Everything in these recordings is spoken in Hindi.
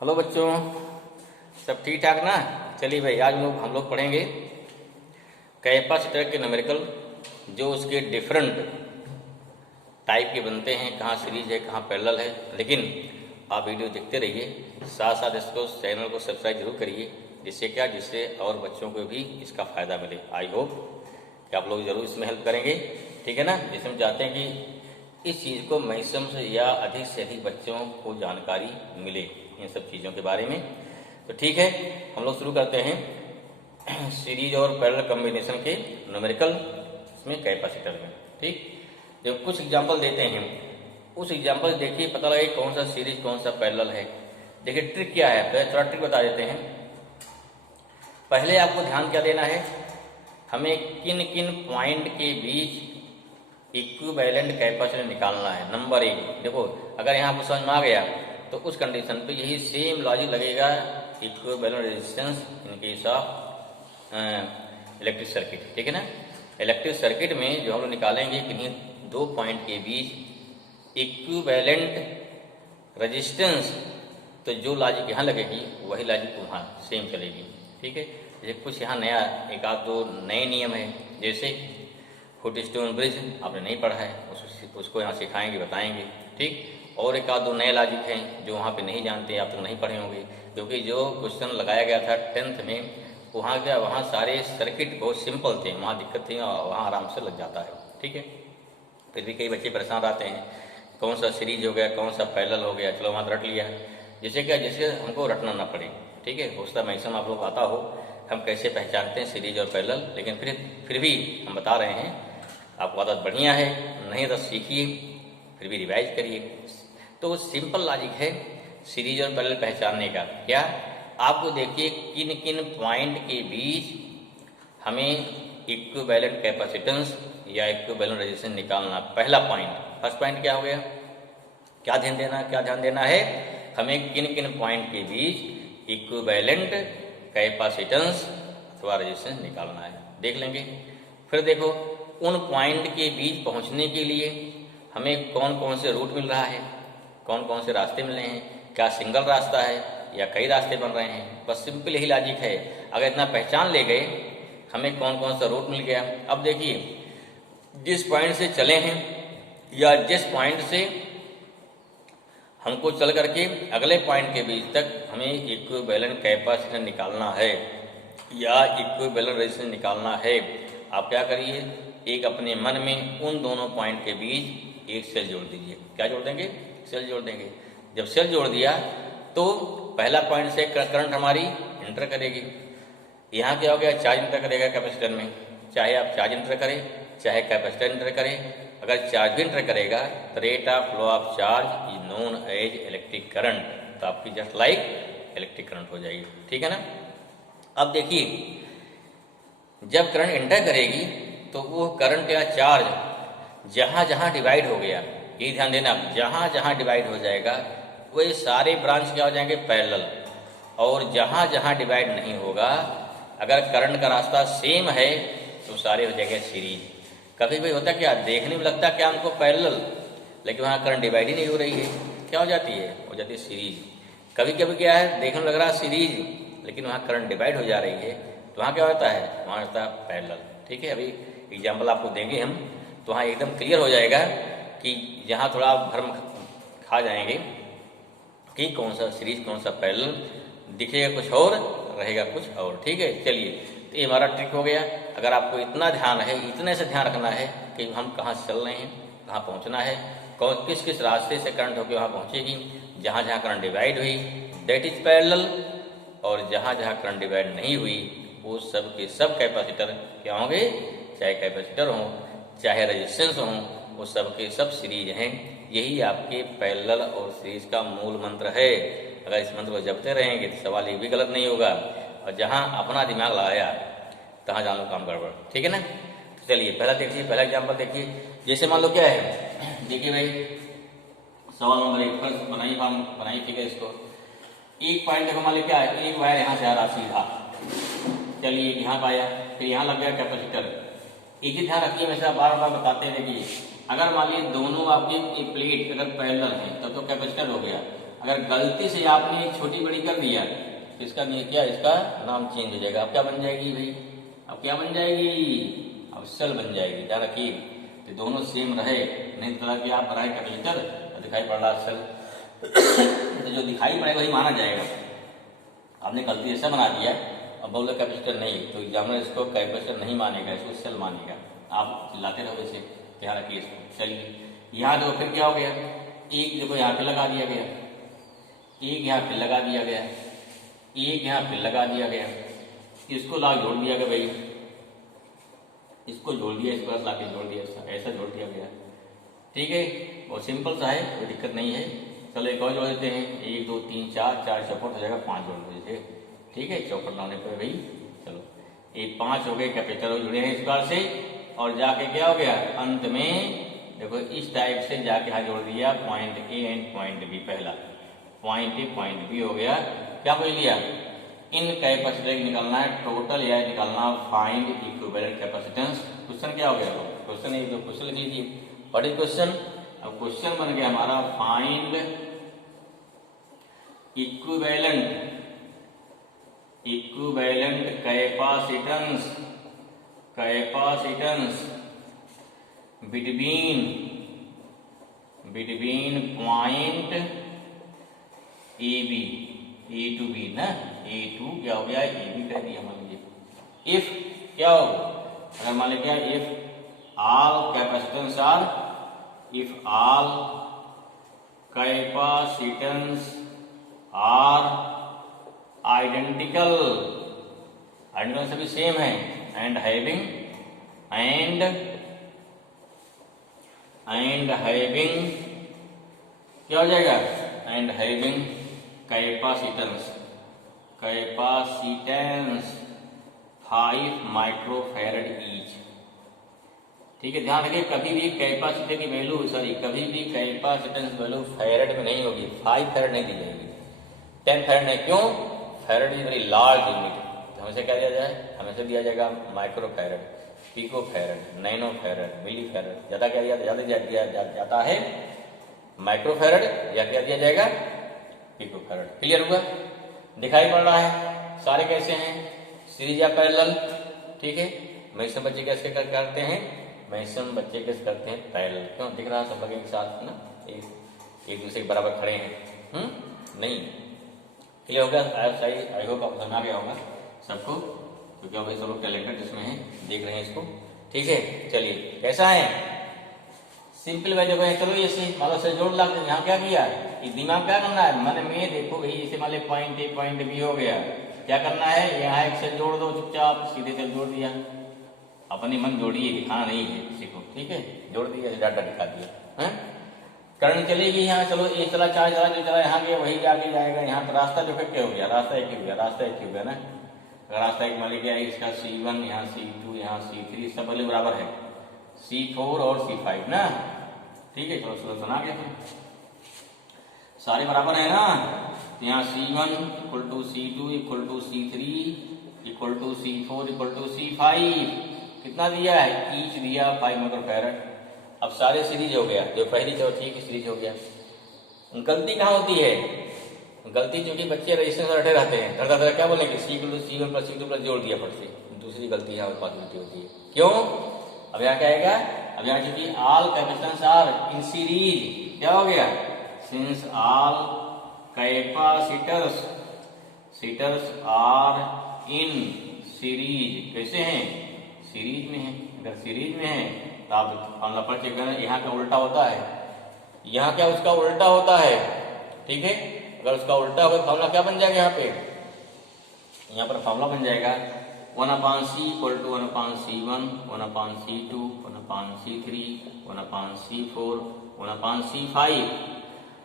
हेलो बच्चों, सब ठीक ठाक ना। चलिए भाई, आज हम लोग पढ़ेंगे कैपेसिटर के न्यूमेरिकल, जो उसके डिफरेंट टाइप के बनते हैं, कहाँ सीरीज है कहाँ पैरेलल है। लेकिन आप वीडियो देखते रहिए, साथ साथ इसको चैनल को सब्सक्राइब जरूर करिए, जिससे और बच्चों को भी इसका फ़ायदा मिले। आई होप कि आप लोग ज़रूर इसमें हेल्प करेंगे, ठीक है ना। जिसमें हम चाहते हैं कि इस चीज़ को मैक्सिमम से या अधिक से अधिक बच्चों को जानकारी मिले इन सब चीज़ों के बारे में। तो ठीक है, हम लोग शुरू करते हैं सीरीज और पैरेलल कॉम्बिनेशन के न्यूमेरिकल इसमें कैपेसिटर में। ठीक, जब कुछ एग्जांपल देते हैं, उस एग्जांपल देखिए, पता लगे कौन सा सीरीज कौन सा पैरेलल है। देखिए ट्रिक क्या है, पहले थोड़ा ट्रिक बता देते हैं। पहले आपको ध्यान क्या देना है, हमें किन किन पॉइंट के बीच इक्विवेलेंट कैपेसिटर निकालना है। नंबर एक, देखो अगर यहाँ आपको समझ में आ गया तो उस कंडीशन पे यही सेम लॉजिक लगेगा equivalent resistance in case of electric circuit, ठीक है ना। इलेक्ट्रिक सर्किट में जो हम लोग निकालेंगे किन्हीं दो पॉइंट के बीच इक्विवेलेंट रेजिस्टेंस, तो जो लॉजिक यहाँ लगेगी वही लॉजिक वहाँ सेम चलेगी, ठीक है। जैसे कुछ यहाँ नया एक आध दो नए नियम है, जैसे फुटस्टोन ब्रिज आपने नहीं पढ़ा है, उसको यहाँ सिखाएंगे, बताएंगे, ठीक। और एक आध दो नए लॉजिक हैं जो वहाँ पे नहीं जानते, आप तो नहीं पढ़े होंगे, क्योंकि जो क्वेश्चन लगाया गया था 10th में, वहाँ सारे सर्किट बहुत सिंपल थे, वहाँ दिक्कत थी, वहाँ आराम से लग जाता है, ठीक है। फिर भी कई बच्चे परेशान रहते हैं, कौन सा सीरीज हो गया कौन सा पैरेलल हो गया, चलो वहाँ रट लिया, जिससे हमको रटना ना पड़े, ठीक है। हो सकता है मैक्सिमम आप लोग आता हो हम कैसे पहचानते हैं सीरीज और पैरेलल, लेकिन फिर भी हम बता रहे हैं, आपको आदत बढ़िया है, नहीं तो सीखिए, फिर भी रिवाइज करिए। तो सिंपल लॉजिक है सीरीज और पैरेलल पहचानने का। क्या, आपको देखिए किन किन पॉइंट के बीच हमें इक्विवेलेंट कैपेसिटेंस या इक्विवेलेंट रेजिस्टेंस निकालना। पहला पॉइंट, फर्स्ट पॉइंट क्या हो गया, क्या ध्यान देना है, हमें किन किन पॉइंट के बीच इक्विवेलेंट कैपेसिटेंस अथवा रेजिस्टेंस निकालना है, देख लेंगे। फिर देखो उन पॉइंट के बीच पहुंचने के लिए हमें कौन कौन से रूट मिल रहा है, कौन कौन से रास्ते मिल रहे हैं, क्या सिंगल रास्ता है या कई रास्ते बन रहे हैं। बस सिंपल यही लॉजिक है। अगर इतना पहचान ले गए हमें कौन कौन सा रूट मिल गया। अब देखिए जिस पॉइंट से चले हैं या जिस पॉइंट से हमको चल करके अगले पॉइंट के बीच तक हमें इक्विवेलेंट कैपेसिटेंस निकालना है या इक्विवेलेंट रेजिस्टेंस निकालना है, आप क्या करिए, एक अपने मन में उन दोनों पॉइंट के बीच एक सेल जोड़ दीजिए। क्या जोड़ देंगे, सेल जोड़ देंगे। जब सेल जोड़ दिया तो पहला पॉइंट से करंट हमारी इंटर करेगी। यहाँ क्या हो गया, चार्ज इंटर करेगा कैपेसिटर में, चाहे आप चार्ज इंटर करें चाहे कैपेसिटर इंटर करें। अगर चार्ज भी इंटर करेगा तो rate of flow of charge is known as electric current, तो आपकी जस्ट लाइक इलेक्ट्रिक करंट हो जाएगी, ठीक है ना। अब देखिए जब करंट इंटर करेगी तो वो करंट या चार्ज जहाँ जहाँ डिवाइड हो गया, ये ध्यान देना, जहाँ जहाँ डिवाइड हो जाएगा वही सारे ब्रांच क्या हो जाएंगे, पैरेलल। और जहाँ जहाँ डिवाइड नहीं होगा, अगर करंट का रास्ता सेम है तो सारे हो जाएंगे सीरीज। कभी भी होता क्या, देखने में लगता क्या हमको पैरेलल, लेकिन वहाँ करंट डिवाइड ही नहीं हो रही है, क्या हो जाती है, हो जाती है सीरीज। कभी कभी क्या है, देखने में लग रहा है सीरीज, लेकिन वहाँ करंट डिवाइड हो जा रही है, तो वहाँ क्या होता है, वहाँ होता है पैरेलल, ठीक है। अभी एग्जाम्पल आपको देंगे हम, तो वहाँ एकदम क्लियर हो जाएगा कि यहाँ थोड़ा भ्रम खा जाएंगे कि कौन सा सीरीज कौन सा पैरेलल, दिखेगा कुछ और रहेगा कुछ और, ठीक है। चलिए, तो ये हमारा ट्रिक हो गया। अगर आपको इतना ध्यान है, इतने से ध्यान रखना है कि हम कहाँ से चल रहे हैं, कहाँ पहुँचना है, कौन किस किस रास्ते से करंट होकर वहाँ पहुँचेगी। जहाँ जहाँ करंट डिवाइड हुई दैट इज पैरेलल, और जहाँ जहाँ करंट डिवाइड नहीं हुई वो सब के सब कैपेसिटर क्या होंगे, चाहे कैपेसिटर हों चाहे रेजिस्टेंस हों, वो सब के सब सीरीज हैं। यही आपके पैरेलल और सीरीज का मूल मंत्र है। अगर इस मंत्र को जपते रहेंगे तो सवाल ये भी गलत नहीं होगा, और जहाँ अपना दिमाग लगाया तहाँ जान लो काम गड़बड़, ठीक है ना। तो चलिए पहला देखिए, पहला एग्जाम्पल देखिए। जैसे मान लो क्या है, देखिए भाई सवाल नंबर 1 फर्स्ट बनाइए, ठीक है। इसको एक पॉइंट देखो, मान लो क्या है, एक वायर यहाँ से आ रहा सीधा, चलिए यहाँ पाया, फिर यहाँ लग गया कैपेसिटर। एक ही ध्यान रखिए, हमेशा बार बार बताते हैं। देखिए अगर मान लीजिए दोनों आपकी प्लेट अगर पैरेलल है तब तो कैपेसिटर हो गया, अगर गलती से आपने एक छोटी बड़ी कर दिया तो इसका नहीं क्या, इसका नाम चेंज हो जाएगा। अब क्या बन जाएगी भाई, अब क्या बन जाएगी, अब सेल बन जाएगी। ध्यान रखिए तो दोनों सेम रहे, नहीं तो कि आप बनाए कैपेसिटर तो दिखाई पड़ रहा सेल तो जो दिखाई पड़ेगा वही माना जाएगा। आपने गलती ऐसा बना दिया अब बोले कैपेसिटर नहीं, तो एग्जामिनर इसको कैपेसिटर नहीं मानेगा, इसको सेल मानेगा। आप चिल्लाते रहो वैसे, ध्यान रखिए इसको। चलिए यहाँ देखो फिर क्या हो गया, एक देखो यहाँ पे लगा दिया गया, एक यहाँ पे लगा दिया गया, एक यहाँ पे लगा दिया गया, इसको ला जोड़ दिया गया भाई, इसको जोड़ दिया, इसके बाद लाके जोड़ दिया, ऐसा जोड़ दिया गया। ठीक है, बहुत सिंपल सा है, कोई दिक्कत नहीं है। चलो एक और जोड़ देते हैं, 1 2 3 4, 4 चौपट हो जाएगा, 5 जोड़ दीजिए। ठीक है, चौपट लाने पर भाई चलो ये 5 हो गए कैपेसिटर जुड़े हैं इस बार से, और जाके क्या हो गया अंत में देखो इस टाइप से जाके यहाँ जोड़ दिया point A and point B. पहला पॉइंट ए पॉइंट बी हो गया, क्या बोल लिया, इन कैपेसिटर निकालना है टोटल या निकालना फाइंड इक्विवेलेंट कैपेसिटेंस। क्वेश्चन क्या हो गया, क्वेश्चन एक दो क्वेश्चन लिख लीजिए, व्हाट इज क्वेश्चन। अब क्वेश्चन बन गया हमारा find equivalent capacitance between point A B, A to B ना, ए टू क्या हो गया ए बी कह दिया मान लीजिए। इफ क्या हो, अगर मान लीजिए if all capacitance are, if all capacitance are identical, identical सभी सेम है, एंड हैविंग क्या हो जाएगा, and having capacitance 5 microfarad each. ठीक है, ध्यान रखिए कभी भी कैपेसिटर की वैल्यू कभी भी कैपेसिटेंस वैल्यू फैरड में नहीं होगी, 5 फैरड नहीं दी जाएगी, 10 फैरड नहीं। क्यों, farad is very large unit, तो हमेशा क्या दिया जाए, हमेशा दिया जाएगा माइक्रोफैरड, पिकोफैरड, नैनोफैरड, मिलीफैरड। ज्यादा क्या दिया जाता है माइक्रोफैरड, या क्या दिया जाएगा पिकोफैरड। क्लियर हुआ, दिखाई पड़ रहा है सारे कैसे हैं, सीरीज या पैरेलल। ठीक है, मैक्सिमम बच्चे कैसे करते हैं, मैक्सिमम बच्चे कैसे करते हैं पैरेलल। क्यों, दिख रहा है सब लोग एक साथ ना, एक दूसरे के बराबर खड़े हैं। नहीं, क्लियर होगा, आई होप आपको समझ आ गया होगा सबको, क्योंकि अब सब लोग टैलेंटेड जिसमें है देख रहे हैं इसको। ठीक है, चलिए कैसा है, सिंपल वैल्यू है। चलो ये से मान लो से जोड़ ला, यहाँ क्या किया, दिमाग क्या करना है, मन में देखो भाई, जैसे मान लो पॉइंट ए पॉइंट बी हो गया, क्या करना है, यहाँ एक से जोड़ दो चुपचाप, सीधे से जोड़ दिया, अपने मन जोड़िए, दिखाना नहीं है किसी को। ठीक है, जोड़ दिया, डाटा दिखा दिया है, करंट चलेगी यहाँ। चलो ये चला, चार्ज चला, जो चला यहाँ गया वही आगे जाएगा, यहाँ पर रास्ता जो क्या हो गया, रास्ता एक ही हो गया, रास्ता एक ही हो गया ना। अगर रास्ता एक मान लिया इसका C1, यहाँ C2, यहाँ C3 सब वाले बराबर है, C4 और C5 ना। ठीक है, चलो सोल्यूशन आ गया, सारे बराबर है ना। यहाँ C1 equal to C2 equal to C3 equal to C4 equal to C5, कितना दिया है, ईच दिया 5 माइक्रोफैरड। अब सारे सीरीज हो गया, जो पहली चलो ठीक है सीरीज हो गया। गलती कहाँ होती है, गलती क्योंकि बच्चे रजिस्टर रटे रहते हैं, धड़धा क्या बोलेंगे, C1 प्लस C2 प्लस जोड़ दिया फट से, दूसरी गलती यहाँ पॉसिबिलिटी होती है। क्यों, अब यहाँ क्या आएगा, अब यहाँ क्योंकि all capacitance are in series, क्या हो गया, since all capacitors are in series, कैसे हैं, सीरीज में है। अगर सीरीज में है तो आप फॉर्मूला पर चेक करना, यहाँ का उल्टा होता है, यहाँ क्या उसका उल्टा होता है। ठीक है, अगर उसका उल्टा होगा फॉर्मूला क्या बन जाएगा, यहाँ पे यहाँ पर फॉर्मूला बन जाएगा 1/C equal to 1/C1 1/C2 1/C3 1/C4 1/C5।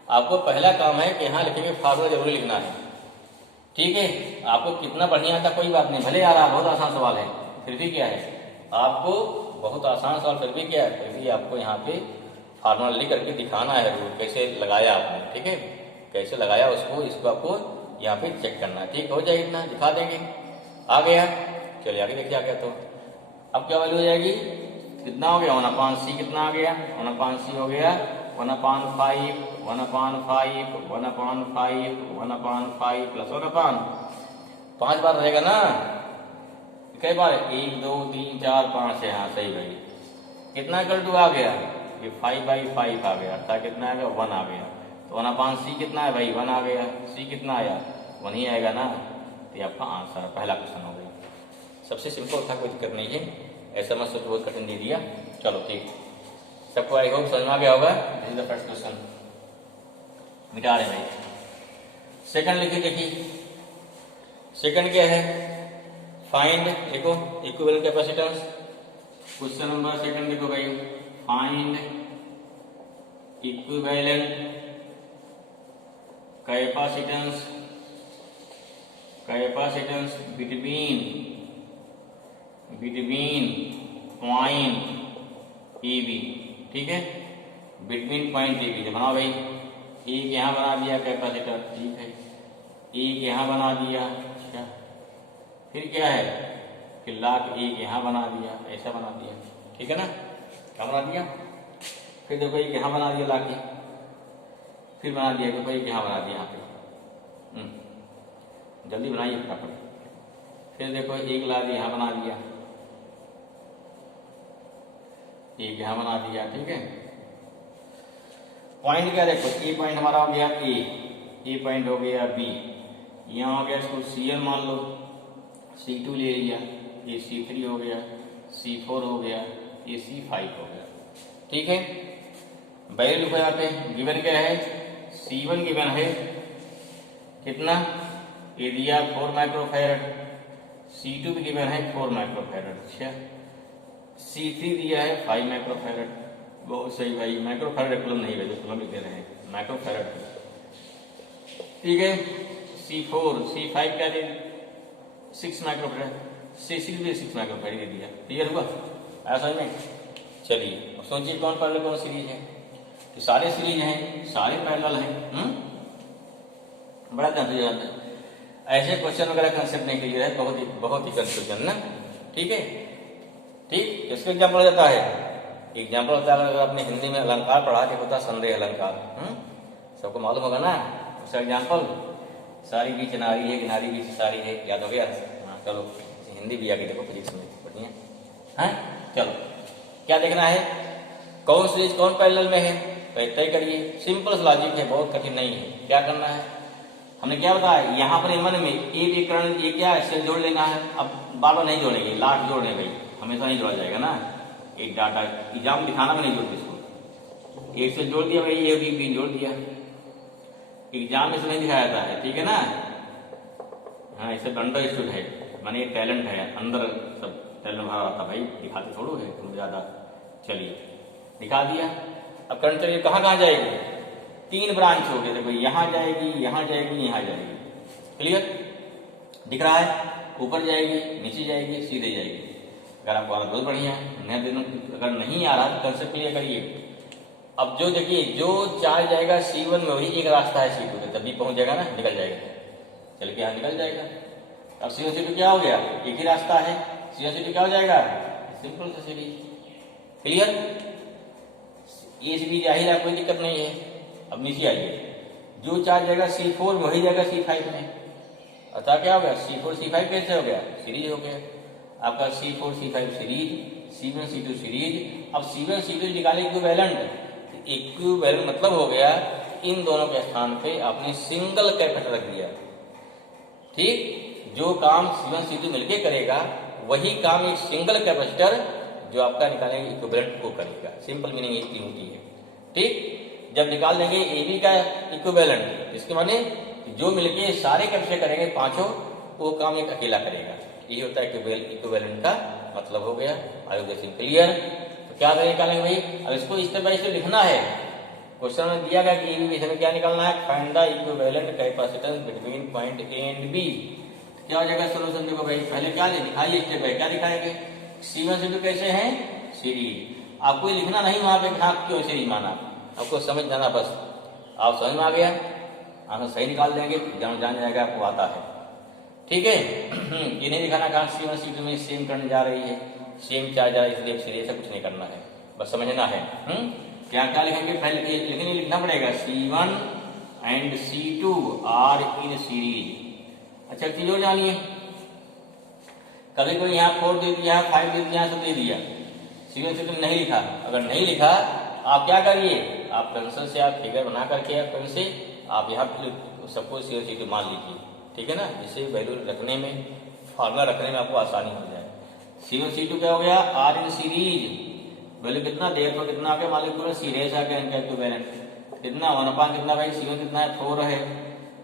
आपको पहला काम है कि यहाँ लिखेंगे फार्मूला जरूर लिखना है। ठीक है, आपको कितना बढ़िया आता कोई बात नहीं, भले यार बहुत आसान सवाल है, फिर भी क्या है, आपको बहुत आसान सवाल फिर भी क्या है, फिर भी आपको यहाँ पे फार्मूला लिख करके दिखाना है जरूर, कैसे लगाया आपने। ठीक है, कैसे लगाया उसको, इसको आपको यहाँ पे चेक करना है। ठीक हो जाएगा, इतना दिखा देंगे, आ गया। चलिए आगे देखिए आ गया, तो अब क्या वैल्यू हो जाएगी, कितना हो गया 1/C, कितना आ गया 1/C हो गया 1/5 1/5 1/5 1/5 प्लस 1/, 5 बार रहेगा ना, कई बार 1 2 3 4 5 है। हाँ सही भाई, कितना इक्वल टू आ गया, ये 5/5 आ गया, अर्थात कितना आएगा 1 आ गया। तो 1/c कितना है भाई 1 आ गया, c कितना आया 1 ही आएगा ना। तो ये आपका आंसर है, पहला क्वेश्चन हो गया। सबसे सिंपल था, कोई दिक्कत नहीं है, ऐसा मत सोचो बहुत कठिन दे दिया। चलो ठीक, सबको आई होप समझ में आ गया होगा। This is the first question, मिटा रहे भाई। सेकंड लिखिए, देखिए सेकंड क्या है, फाइंड, देखो equivalent capacitance. Question number second देखो भाई, find equivalent capacitance between point A B. ठीक है, बिटवीन पॉइंट ए बी बनाओ भाई। एक यहाँ बना दिया कैपेसिटर, ठीक है, एक यहाँ बना दिया, अच्छा फिर क्या है, फिर लाख एक यहाँ बना दिया, ऐसा बना दिया, ठीक है ना, क्या बना दिया। फिर देखो एक यहाँ बना दिया लाके, फिर बना दिया, देखो एक यहाँ बना दिया, यहाँ पे जल्दी बनाइए फटाफट। फिर देखो एक ला दिया, यहाँ बना दिया, एक यहाँ बना दिया, ठीक है। पॉइंट क्या देखो, ए पॉइंट हमारा हो गया ए पॉइंट हो गया बी, यहाँ हो गया इसको Cl मान लो, C2 ले लिया, ये C3 हो गया, C4 हो गया, ये C5 हो गया, ठीक है। वैल्यू लिखो यहाँ पे, गिवन क्या है, C1 गिवन है कितना, ये दिया 4 माइक्रोफैरड, C2 भी गिवन है 4 माइक्रोफैरड, अच्छा C3 दिया है 5 माइक्रोफैरड, बहुत सही भाई। माइक्रोफैरड कुलम नहीं है, कुलम लिख दे रहे हैं, माइक्रोफैरड, ठीक है। C4 C5 क्या दे, 6 माइक्रोफैरड, C6 भी 6 माइक्रोफैरड दे दिया, क्लियर हुआ, आया समझ में। चलिए अब सोचिए कौन पैरेलल कौन सीरीज है, तो सारे सीरीज हैं, सारे पैरेलल हैं, बड़ा कंफ्यूजन है। ऐसे क्वेश्चन वगैरह कंसेप्ट नहीं क्लियर है, बहुत ही कंफ्यूजन ना, ठीक है। ठीक, इसका एग्जाम्पल हो जाता है, एग्जाम्पल होता है, अगर आपने हिंदी में अलंकार पढ़ा के होता संदेह अलंकार, सबको मालूम होगा ना उसका एग्जाम्पल। सारी बीच नारी है, किनारी बीच सारी है, याद हो गया। हाँ चलो, हिंदी भी आगे देखो फिजिक्स में, बढ़िया है। चलो क्या देखना है, कौन सीरीज कौन पैरेलल में है, तय करिए। सिंपल लॉजिक है, बहुत कठिन नहीं है। क्या करना है, हमने क्या बताया, यहाँ पर मन में ए विकर्ण, ये क्या है, सेल जोड़ लेना है। अब बार बार नहीं जोड़ेंगे, लास्ट जोड़ने भाई, हमेशा नहीं जोड़ा जाएगा ना, एक डाटा एग्जाम दिखाना भी नहीं जोड़ते इसको, एक से जोड़ दिया भाई, ये भी जोड़ दिया, एग्जाम में से नहीं दिखाया जाता है, ठीक है ना। हाँ, इसे अंडरस्टूड है, माने टैलेंट है, अंदर सब टैलेंट भरा रहता भाई, दिखाते थोड़ो है तुम ज्यादा। चलिए दिखा दिया। अब करंट चलिए कहाँ जाएगी, 3 ब्रांच हो गए, देखो यहाँ जाएगी, यहाँ जाएगी, यहाँ जाएगी, क्लियर दिख रहा है। ऊपर जाएगी, नीचे जाएगी, सीधे जाएगी। अगर आपको आदत बहुत बढ़िया है, अगर नहीं आ रहा तो कंसेप्ट क्लियर करिए। अब जो देखिए, जो चार्ज जाएगा C1 में, वही एक रास्ता है C2 में, तभी पहुंच जाएगा ना, निकल जाएगा, चल के यहाँ निकल जाएगा। अब C1 C2 क्या हो गया, एक ही रास्ता है, C1 C2 क्या हो जाएगा, सिंपल सा सीरीज, क्लियर। ये सीरीज जाहिर है, कोई दिक्कत नहीं है। अब नीचे आइए, जो चार्ज जाएगा C4 में, वही जाएगा C5 में, अतः क्या हो गया, C4 C5 कैसे हो गया, सीरीज हो गया आपका। C4 C5 series, C1 C2 series. अब C1 C2 निकाले इक्विवेलेंट, इक्विवेलेंट मतलब हो गया इन दोनों के स्थान पे आपने सिंगल कैपेसिटर रख दिया, ठीक। जो काम C1 C2 मिलके करेगा, वही काम एक सिंगल कैपेसिटर जो आपका निकालेंगे इक्विवेलेंट को करेगा। सिंपल मीनिंग इसकी होती है, ठीक। जब निकाल देंगे AB का इक्विवेलेंट, इसके माने जो मिलके सारे कैपेसिटर करेंगे पांचों, वो काम एक अकेला करेगा, ये होता है इक्विवेलेंट का मतलब हो गया। क्लियर। तो क्या करें, निकालेंगे भाई। अब इसको स्टेप बाय स्टेप लिखना है। क्वेश्चन में दिया गया कि AB में क्या निकालना है, find the equivalent capacitance between point A and B। क्या हो जाएगा सोल्यूशन, देखो भाई पहले क्या दिखाइए, स्टेप बाय क्या दिखाएंगे। C1 C2 कैसे हैं, सीरीज। आपको ये लिखना नहीं वहां पे हाँ क्यों सीरीज माना, आपको समझ जाना बस। आप समझ में आ गया, आंसर सही निकाल देंगे, जान जाएगा आपको आता है, ठीक है। ये नहीं दिखाना कहा C1 C2 में सेम करने जा रही है, सेम चार्ज जा रहा है, इसलिए सीरीज ऐसा कुछ नहीं करना है, बस समझना है। क्या क्या लिखेंगे, पहले लेकिन ये लिखना पड़ेगा C1 and C2 are in series. अच्छा चीज हो जानिए, कभी कोई यहाँ 4 दे दिया, 5 दे दिया, सब दे दिया, C1 C2 नहीं लिखा, अगर नहीं लिखा आप क्या करिए, आप पेंसिल से आप फिगर बना करके आप पेन से आप यहाँ सबको C1 C2 मान लीजिए, ठीक है ना, जिससे वैल्यू रखने में, फार्मूला रखने में आपको आसानी हो जाए। C1 C2 क्या हो गया, आर इन सीरीज, वैल्यू कितना देर पर कितना आ गया, मान लीजिए सीरीज आ गया इनका इक्विवेलेंट कितना 1/, कितना भाई C1 कितना है 4 है,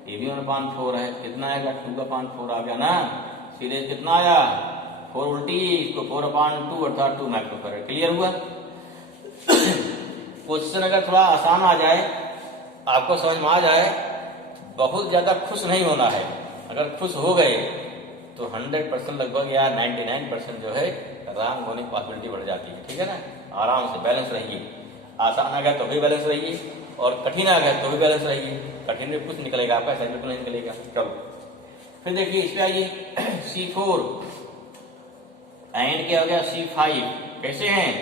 ये भी 1/4 है, कितना आएगा 2/4 आ गया ना, सीरीज कितना आया 4 उल्टी, इसको 4/2 अर्थात 2 माइक्रोफैराड। क्लियर हुआ। क्वेश्चन अगर थोड़ा आसान आ जाए, आपको समझ में आ जाए, बहुत ज्यादा खुश नहीं होना है, अगर खुश हो गए तो 100% लगभग या 99% जो है रॉन्ग होने की पॉसिबिलिटी बढ़ जाती है, ठीक है ना। आराम से बैलेंस रहिए, आसान आ गया तो भी बैलेंस रहिए और कठिन आ गया तो भी बैलेंस रहिए, कठिन में कुछ निकलेगा आपका, ऐसा बिल्कुल नहीं निकलेगा। चलो फिर देखिए इस पे आइए, C4 एंड क्या हो गया C5, कैसे हैं,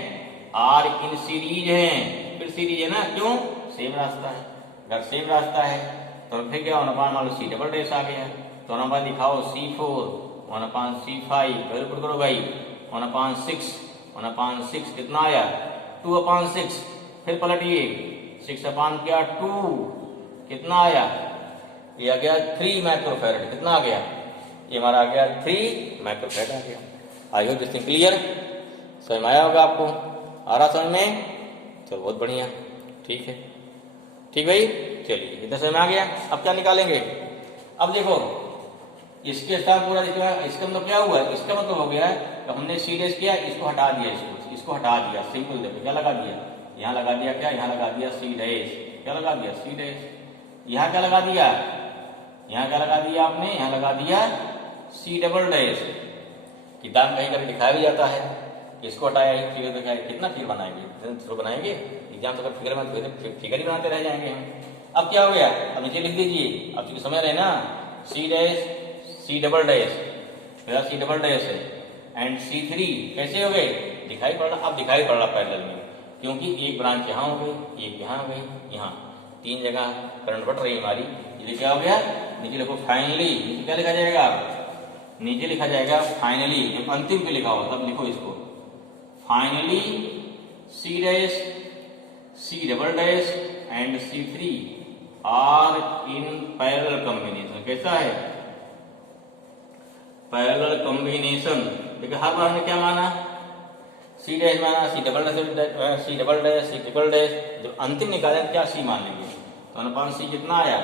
आर इन सीरीज हैं, फिर सीरीज है ना, क्यों, सेम रास्ता है, अगर सेम रास्ता है तो फिर क्या 1/, मान लो C डबल डैश आ गया, तो 1/, दिखाओ C4 1/C5, वैल्यू पुट करो भाई 1/6 कितना आया 2/6, फिर पलटिए 6/2 कितना आया, ये आ गया 3 माइक्रोफैराड, कितना आ गया, ये हमारा आ गया 3 माइक्रोफैराड आ गया। I hope this thing clear, समझ में आया होगा आपको, आ रहा समझ में, चलो बहुत बढ़िया, ठीक है, ठीक भाई, चलिए इधर समझ में आ गया। अब क्या निकालेंगे, अब देखो इसके साथ पूरा इसका मतलब क्या हुआ, इसका मतलब हो गया कि हमने सीरीज किया, इसको हटा दिया, इसको हटा दिया, सिंपल देखो क्या लगा दिया, यहाँ लगा दिया, क्या यहाँ लगा दिया C डैश, क्या लगा दिया C डैश, यहाँ क्या लगा दिया, यहाँ क्या लगा दिया आपने, यहाँ लगा दिया C डबल डैश। किताब कहीं कभी दिखाया भी जाता है, इसको हटाया फिगर दिखाया, कितना फिगर बनाएंगे, तो बनाएंगे एग्जाम तो फिगर में फिगर ही बनाते रह जाएंगे हम। अब क्या हो गया, अब नीचे लिख दीजिए, अब चूंकि समझ रहे ना, C dash C double dash, मेरा C डबल डैश है एंड C3 कैसे हो गए, दिखाई पड़ रहा, अब दिखाई पड़ रहा पैरेलल में, क्योंकि एक ब्रांच यहाँ हो गई, एक यहाँ हो गई, यहाँ 3 जगह करंट बढ़ रही हमारी, ये क्या हो गया, नीचे देखो फाइनली, नीचे क्या लिखा जाएगा, नीचे लिखा जाएगा फाइनली, जो अंतिम पे लिखा होगा तब लिखो इसको, finally C dash C double dash and C3 are in parallel combination. कैसा है, पैरेलल कॉम्बिनेशन। देखिए हर बार ने क्या माना, C डैश माना, C double dash, C double dash, C triple dash, जब अंतिम निकाले क्या C मान लेंगे, तो 1/C कितना आया,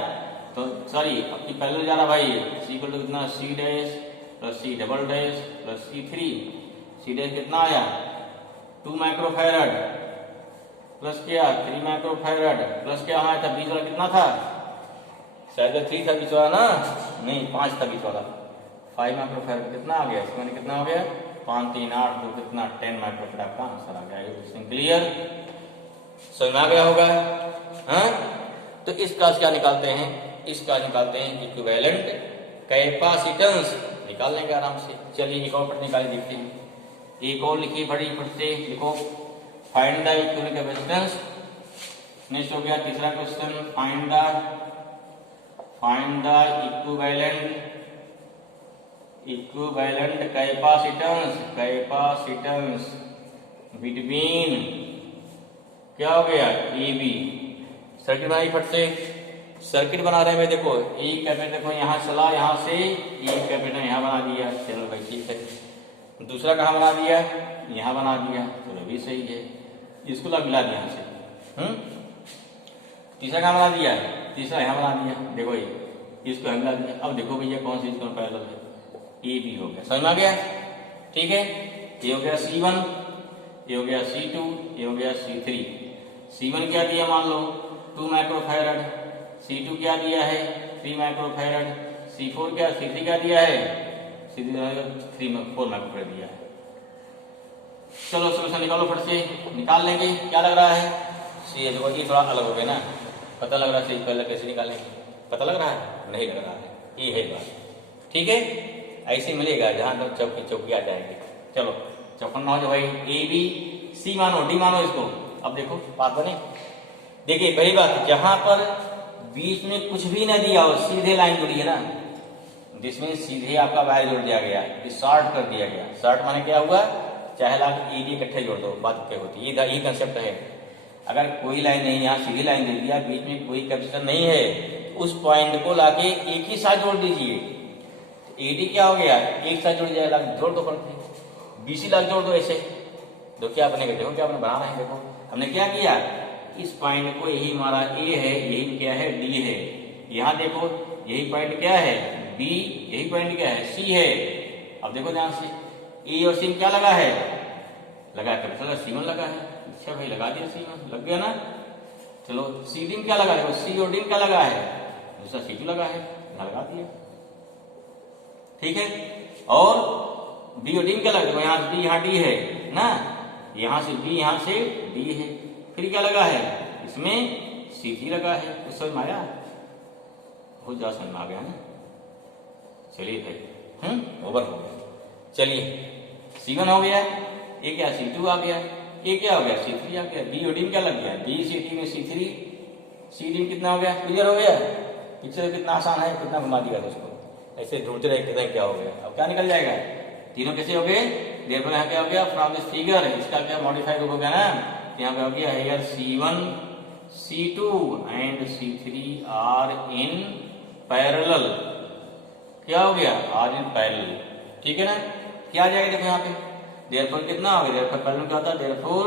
तो सॉरी अपनी पैरेलल जा रहा भाई, C को कितना C dash plus C double dash plus C3, C dash कितना आया 2 माइक्रोफैराड प्लस क्या 3 माइक्रोफैराड प्लस क्या आया था, बीच वाला कितना था, शायद 3 था बीच वाला ना, नहीं 5 था बीच वाला, 5 माइक्रोफैराड कितना आ गया, इसमें कितना हो गया 5 3 8 2 कितना 10 माइक्रोफैराड का आंसर आ गया। क्लियर, समझ में आ गया होगा। हाँ तो इसका क्या निकालते हैं, इसका निकालते हैं इक्विवेलेंट कैपेसिटेंस, निकाल लेंगे आराम से। चलिए एक और पट निकाल देखते हैं, एक और लिखिए बड़ी फट से लिखो, find the equivalent capacitance. Next हो गया तीसरा question, find the equivalent capacitance between क्या हो गया ए बी। सर्किट बनाई फट से, सर्किट बना रहे हैं देखो, एक कैपेसिटर देखो यहाँ चला, यहाँ से एक कैपेसिटर यहाँ बना दिया, चलो भाई ठीक है। दूसरा कहाँ बना दिया, यहाँ बना दिया, चलो भी सही है, इसको लग मिला दिया यहाँ से। तीसरा कहाँ बना दिया, तीसरा यहाँ बना दिया, देखो ये इसको हम मिला दिया। अब देखो भैया कौन सी इसको पैरेलल है, ए बी हो गया, समझ में आ गया, ठीक है। ये हो गया C1, ये हो गया C2, ये हो गया C3। C1 क्या दिया मान लो 2 माइक्रोफैराड, C2 क्या दिया है 3 माइक्रोफैराड, C4 क्या C3 क्या दिया है 4 माइक्रोफैराड दिया है। चलो सोल्यूशन निकालो फट से, निकाल लेंगे। क्या लग रहा है, सी देखो ये थोड़ा अलग हो गया ना, पता लग रहा है सी पहले कैसे निकालेंगे, पता लग रहा है नहीं लग रहा है, ये है बात, ठीक है। ऐसे मिलेगा जहां तक चौकी चौकी आ जाएगी। चलो चौपन हो जाए भाई, ए बी सी मानो, डी मानो इसको, अब देखो बात बने। देखिए पहली बात, जहां पर बीच में कुछ भी ना दिया हो, सीधे लाइन जुड़ी है ना, जिसमें सीधे आपका वायर जोड़ दिया गया, शॉर्ट कर दिया गया। शॉर्ट माने क्या हुआ, चाहे लाख ईडी इकट्ठे जोड़ दो, बात क्या होती है, यही कंसेप्ट है। अगर कोई लाइन नहीं, यहाँ सीधी लाइन दे दिया, बीच में कोई कैपेसिटर नहीं है, तो उस पॉइंट को लाके एक ही साथ जोड़ दीजिए। एडी क्या हो गया, एक साथ जुड़ जाएगा, जोड़ दो पड़ते, बीसी लाख जोड़ दो ऐसे। तो क्या अपने देखो, क्या अपने बना रहे हैं, देखो हमने क्या किया, इस पॉइंट को यही हमारा ए है, यही क्या है डी है, यहाँ देखो यही पॉइंट क्या है बी, यही पॉइंट क्या है सी है। अब देखो ध्यान से, ए और सी में क्या लगा है, लगा कैपिटल C1 लगा है। अच्छा भाई लगा दिया C1, लग गया ना। चलो सी डी में क्या लगा, देखो सी और डी क्या लगा है, दूसरा C2 लगा है, लगा दिया, ठीक है। और बी और डी क्या लगा, यहाँ से बी यहाँ डी है ना, यहाँ से बी यहाँ से डी है, फिर क्या लगा है, इसमें C3 लगा है। कुछ समझ में आया, बहुत ज्यादा समझ में आ गया ना। चलिए भाई ओवर हो गया। चलिए C1 हो गया, ये क्या C2 आ गया, ये क्या हो गया C3 आ गया, बी और डी क्या लग गया, बी सी डी में C3, सी डी कितना हो गया, क्लियर हो गया। पिक्चर कितना आसान है, कितना घुमा दिया उसको, ऐसे ढूंढते रहे कितना क्या हो गया। अब क्या निकल जाएगा, तीनों कैसे हो गए, देखो यहाँ क्या हो गया, फ्रॉम दिस फिगर, इसका क्या मॉडिफाइड हो गया ना, यहाँ पे हो गया here C1 C2 and C3 are in parallel, क्या हो गया आर इन पैरेलल, ठीक है ना। क्या आ जाएगा देखो यहाँ पे, देयरफॉर कितना हो गया, देयरफॉर पैरेलल क्या होता है, देयरफॉर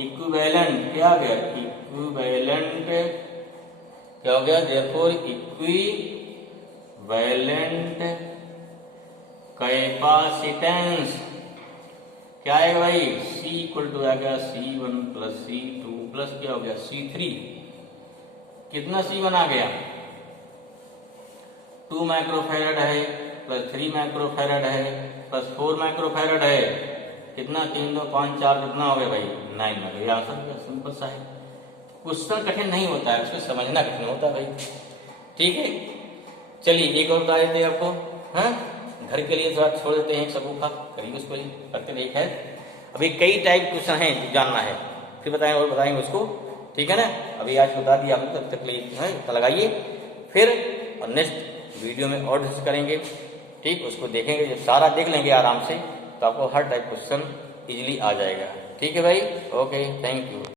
इक्विवेलेंट, क्या हो गया इक्विवेलेंट, क्या हो गया देयरफॉर इक्विवेलेंट कैपेसिटेंस, क्या है भाई C इक्वल टू आ गया C1 प्लस C2 प्लस क्या हो गया C3, कितना C1 आ गया 2 माइक्रोफैरड है, प्लस 3 माइक्रोफैरड है, प्लस 4 माइक्रोफैरड है, कितना 3 2 5 4 कितना हो गया भाई 9 में। ये आंसर सिंपल सा है, क्वेश्चन कठिन नहीं होता है, उसको समझना कठिन होता है भाई, ठीक है। चलिए एक और बता देते हैं आपको, हाँ घर के लिए थोड़ा छोड़ देते हैं, सबूखा करिए उसको करते रहिए। खैर अभी कई टाइप क्वेश्चन हैं जो जानना है, फिर बताएंगे और बताएंगे उसको, ठीक है ना। अभी आज बता दिया आपको, तब तक है लगाइए, फिर और नेक्स्ट वीडियो में और डिस्कस करेंगे, ठीक। उसको देखेंगे, जब सारा देख लेंगे आराम से तो आपको हर टाइप क्वेश्चन इजीली आ जाएगा, ठीक है भाई। Okay, thank you.